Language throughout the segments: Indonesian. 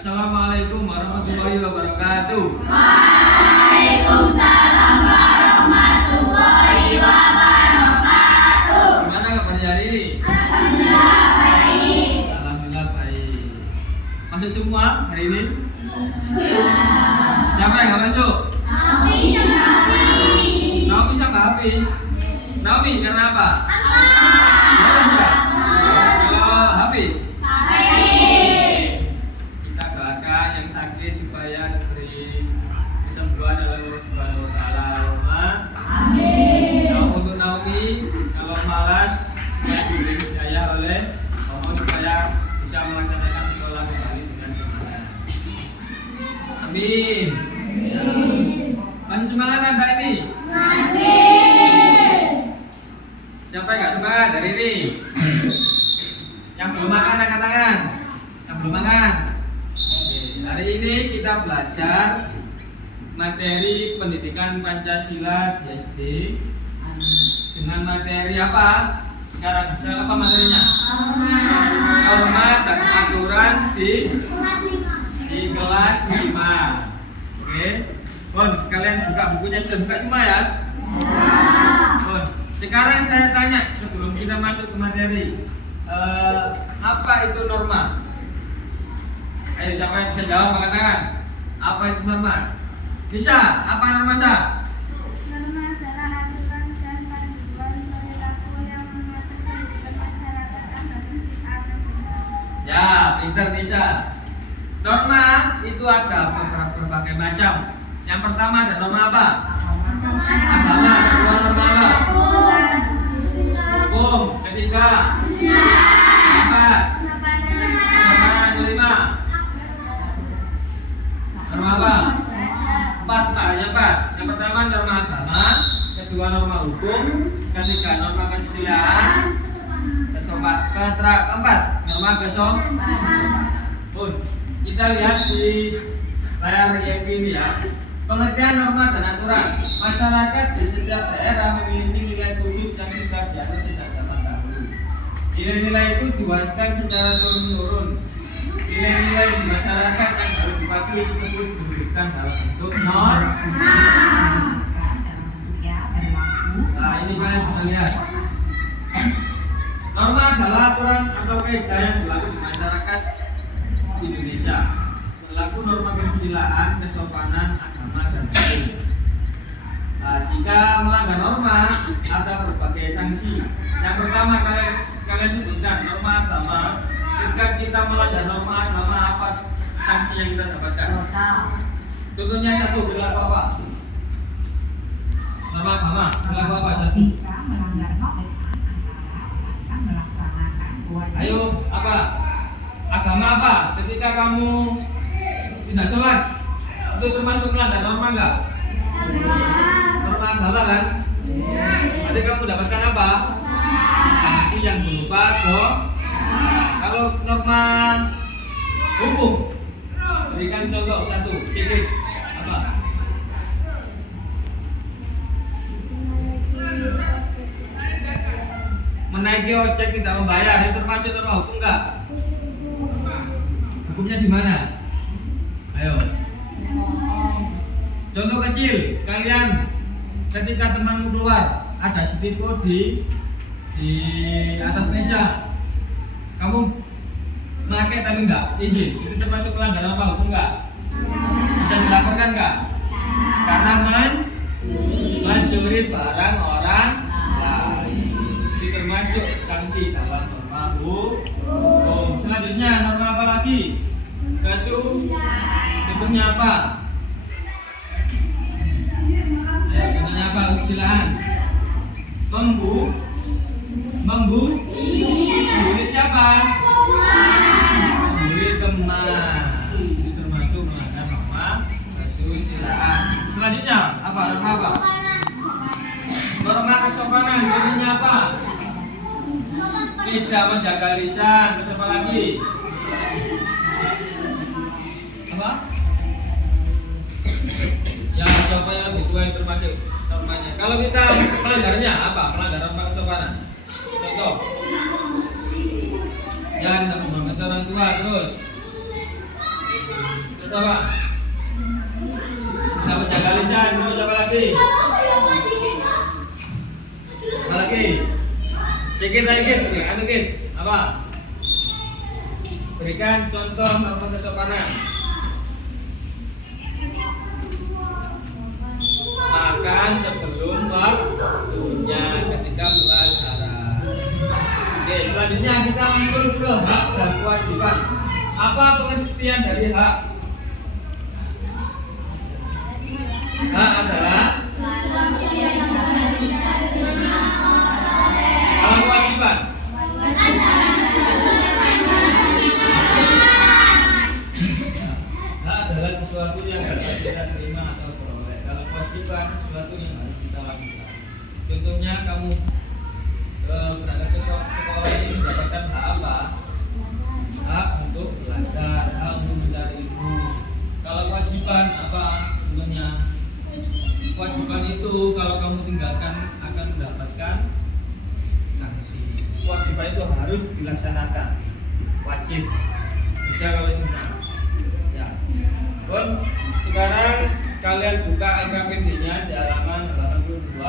Assalamualaikum warahmatullahi wabarakatuh. Waalaikumsalam warahmatullahi wabarakatuh. Gimana kabarnya hari ini? Alhamdulillah baik. Alhamdulillah baik. Masuk semua hari ini? Siapa yang nggak masuk? Naomi sama Hafiz. Naomi karena apa? Beres nggak? Kalau Hafiz? Kita doakan yang sakit supaya diberi kesembuhan oleh Allah Subhanahu wa taala. Amin. Untuk Naomi, kalau malas supaya diberi hidayah oleh Allah supaya bisa melaksanakan sekolah kembali dengan semangat. Amin. Ya. Masih semangat Anda ini? Siapa yang nggak semangat dari ini? Yang belum makan angkat tangan. Yang belum makan. Oke, hari ini kita belajar materi pendidikan Pancasila di SD dengan materi apa? Sekarang apa materinya? Norma dan aturan di kelas 5. Oke. Bon, kalian buka bukunya, sudah buka semua ya? Bon, sekarang saya tanya sebelum kita masuk ke materi, apa itu norma? Ayo siapa yang bisa jawab angkat tangan? Apa itu norma? Bisa? Apa norma sah? Norma adalah aturan dan panduan perilaku yang mengatur kehidupan masyarakat agar ditaati. Ya, pintar bisa. Norma itu ada berbagai macam. Yang pertama ada norma apa? Agama. Kedua norma apa? Hukum. Ketiga. Empat. Norma kelima. Norma apa? Empat. Hanya empat. Yang pertama norma agama. Kedua norma hukum. Ketiga norma kesusilaan. Keempat norma kesopanan. Kita lihat di layar yang ini ya. Pengertian norma dan aturan. Masyarakat di setiap daerah memiliki nilai khusus yang sudah dianut sejak zaman dahulu. Nilai-nilai itu diwariskan secara turun-menurun. Nilai-nilai di masyarakat yang harus dipatuhi tersebut diwujudkan dalam bentuk norma. Nah, ini kalian bisa lihat. Norma adalah aturan atau kaidah yang berlaku di masyarakat Indonesia. Berlaku norma kesusilaan, kesopanan, agama, dan hukum. Nah, jika melanggar norma ada berbagai sanksi. Yang pertama kalian sebutkan norma agama. Jika kita melanggar norma agama, apa sanksi yang kita dapatkan? Contohnya satu, berlaku apa? Norma agama, berlaku apa? Jika melanggar norma antara melaksanakan kewajiban. Ayo, apa? Agama apa? Ketika kamu tidak sholat, itu termasuk melanggar norma enggak? Norma agama kan? Nanti kamu mendapatkan apa? Sanksi yang berupa Kalau norma hukum, berikan contoh satu, titik apa? Menaiki ojek tidak membayar, itu termasuk norma hukum enggak? Hukumnya di mana? Ayo. Contoh kecil, kalian ketika temanmu keluar ada stiker di atas meja, kamu pakai tapi enggak izin, itu termasuk pelanggaran norma hukum enggak? Bisa dilaporkan enggak? Karena mencuri barang orang lain, itu termasuk sanksi dalam norma hukum. Selanjutnya norma apa lagi? Contohnya apa? Contohnya apa? Kesusilaan. Membuli siapa? Membuli teman. Ini termasuk melanggar norma kesusilaan. Selanjutnya apa? Norma apa? Norma kesopanan. Contohnya apa? Tidak menjaga lisan. Terus apa lagi? Apa? Ya, siapa yang lebih tua yang termasuk normanya. Kalau kita melanggarnya apa? Melanggar norma kesopanan. Contoh. Ya, kita menghormati orang tua terus. Itu apa? Bisa menjaga lisan. Terus apa lagi? Apa lagi? Sedikit lagi, sedikit. Apa? Berikan contoh norma kesopanan. Makan sebelum waktunya ketika pelajaran. Oke, selanjutnya kita langsung ke hak dan kewajiban. Apa pengertian dari hak? Hak adalah kewajiban. Hak adalah sesuatu yang dapat kita terima atau peroleh. Kalau kewajiban sesuatu yang harus kita lakukan. Contohnya kamu berangkat ke sekolah ini mendapatkan hak apa? Hak untuk belajar, hak untuk mencari ilmu. Kalau kewajiban apa? Contohnya kewajiban itu kalau kamu tinggalkan akan mendapatkan sanksi. Kewajiban itu harus dilaksanakan, wajib. Beda kalau sunnah. Ya. Bon, sekarang kalian buka LKPD-nya di halaman 82.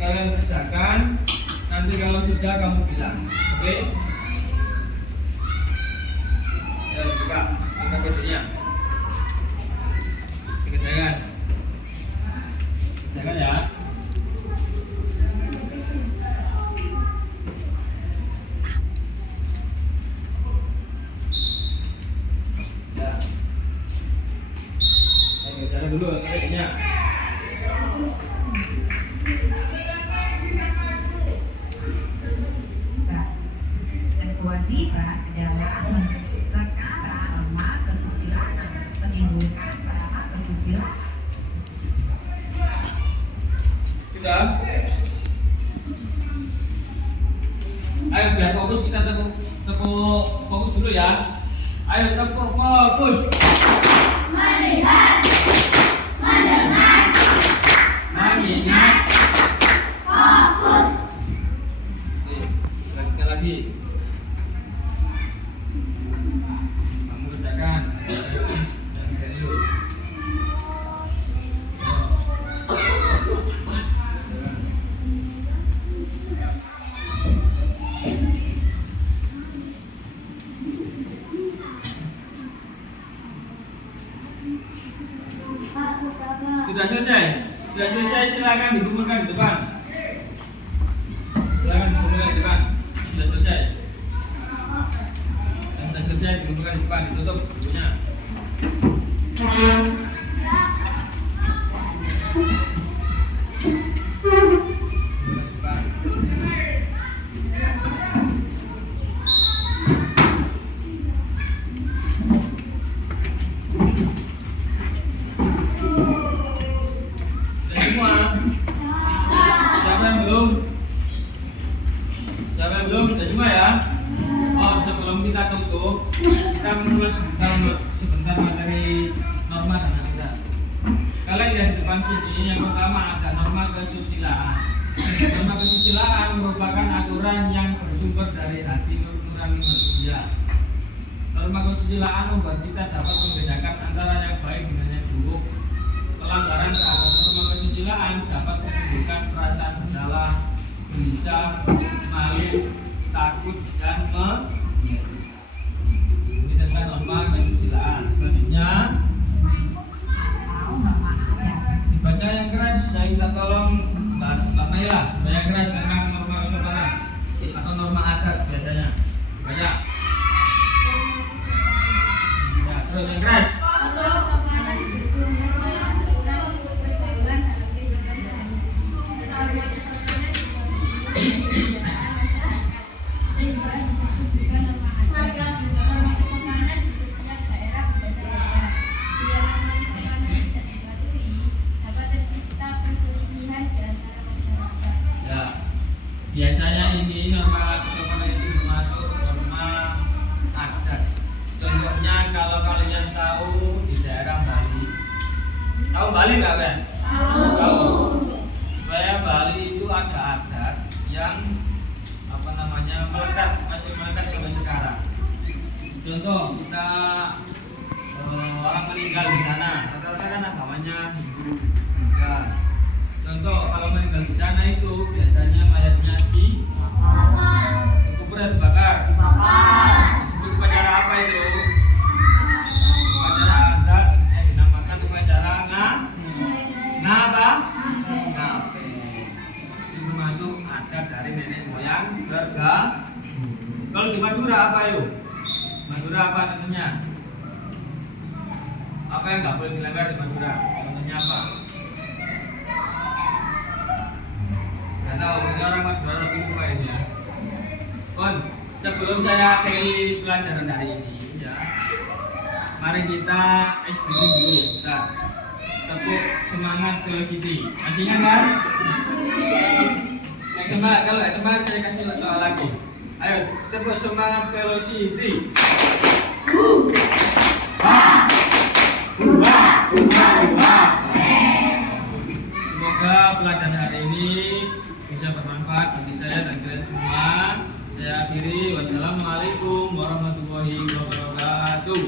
Kalian kerjakan. Nanti kalau sudah kamu bilang, oke? Ya, buka LKPD-nya. Dikerjakan. Jangan ya. Ya. Ayo jalan dulu LKPD-nya. Dan kewajiban adalah sekarang norma kesusilaan, menimbulkan norma kesusilaan. Sudah. Ayo biar fokus kita tepuk fokus dulu ya. Ayo tepuk fokus. Melihat, mendengar, Mengingat. fokus. Oke, lanjutkan lagi. Kamu kerjakan. Dan serius. Sudah selesai? Sudah selesai, silakan dikumpulkan di depan. Silakan dikumpulkan di depan. Sudah selesai. Yang sudah selesai dikumpulkan di depan, ditutup bukunya. Dikumpulkan di depan. Semua. Siapa yang belum? Siapa yang belum? Sudah semua ya? Oh, sebelum kita tutup, kita menulis sebentar materi norma dan aturan. Kalian lihat di depan sini, yang pertama ada norma kesusilaan. Norma kesusilaan merupakan aturan yang bersumber dari hati nurani manusia. Norma kesusilaan membuat kita dapat membedakan antara yang baik dengan yang buruk. Pelanggaran terhadap norma kesusilaan dapat menimbulkan perasaan bersalah, gelisah, malu, takut, dan menyesal. Ini tentang norma kesusilaan. Selanjutnya Atau norma adat. dibaca yang keras. Saya minta tolong Mbak Naila, baca yang keras tentang norma kesopanan atau norma adat biasanya. Baca. Ya, terus yang keras. Ya, biasanya ini norma kesopanan itu termasuk norma adat. Contohnya kalau kalian tahu di daerah Bali, tahu Bali nggak Ben? Tahu. Supaya Bali itu ada adat yang apa namanya melekat, masih melekat sampai sekarang. Contoh kita orang meninggal di sana. Rata-rata kan agamanya Hindu. Nah, contoh kalau meninggal di sana itu biasanya mayatnya dikubur atau dibakar. Disebut upacara apa itu? Upacara adat yang dinamakan upacara ngapa? Ngape. Itu masuk adat dari nenek moyang keluarga. Kalau di Madura apa yuk? Madura apa tentunya? Apa yang nggak boleh dilanggar di Madura? Contohnya apa? Nggak tahu, ini orang Madura lebih lupa ini ya. Kon, sebelum saya akhiri pelajaran hari ini ya, mari kita SBC dulu. Nah, tepuk semangat velocity. Masih ingat kan? Kalau semangat saya kasih soal lagi. Ayo, tepuk semangat velocity. Semoga pelajaran hari ini bisa bermanfaat bagi saya dan kalian semua. Saya akhiri. Wassalamualaikum warahmatullahi wabarakatuh.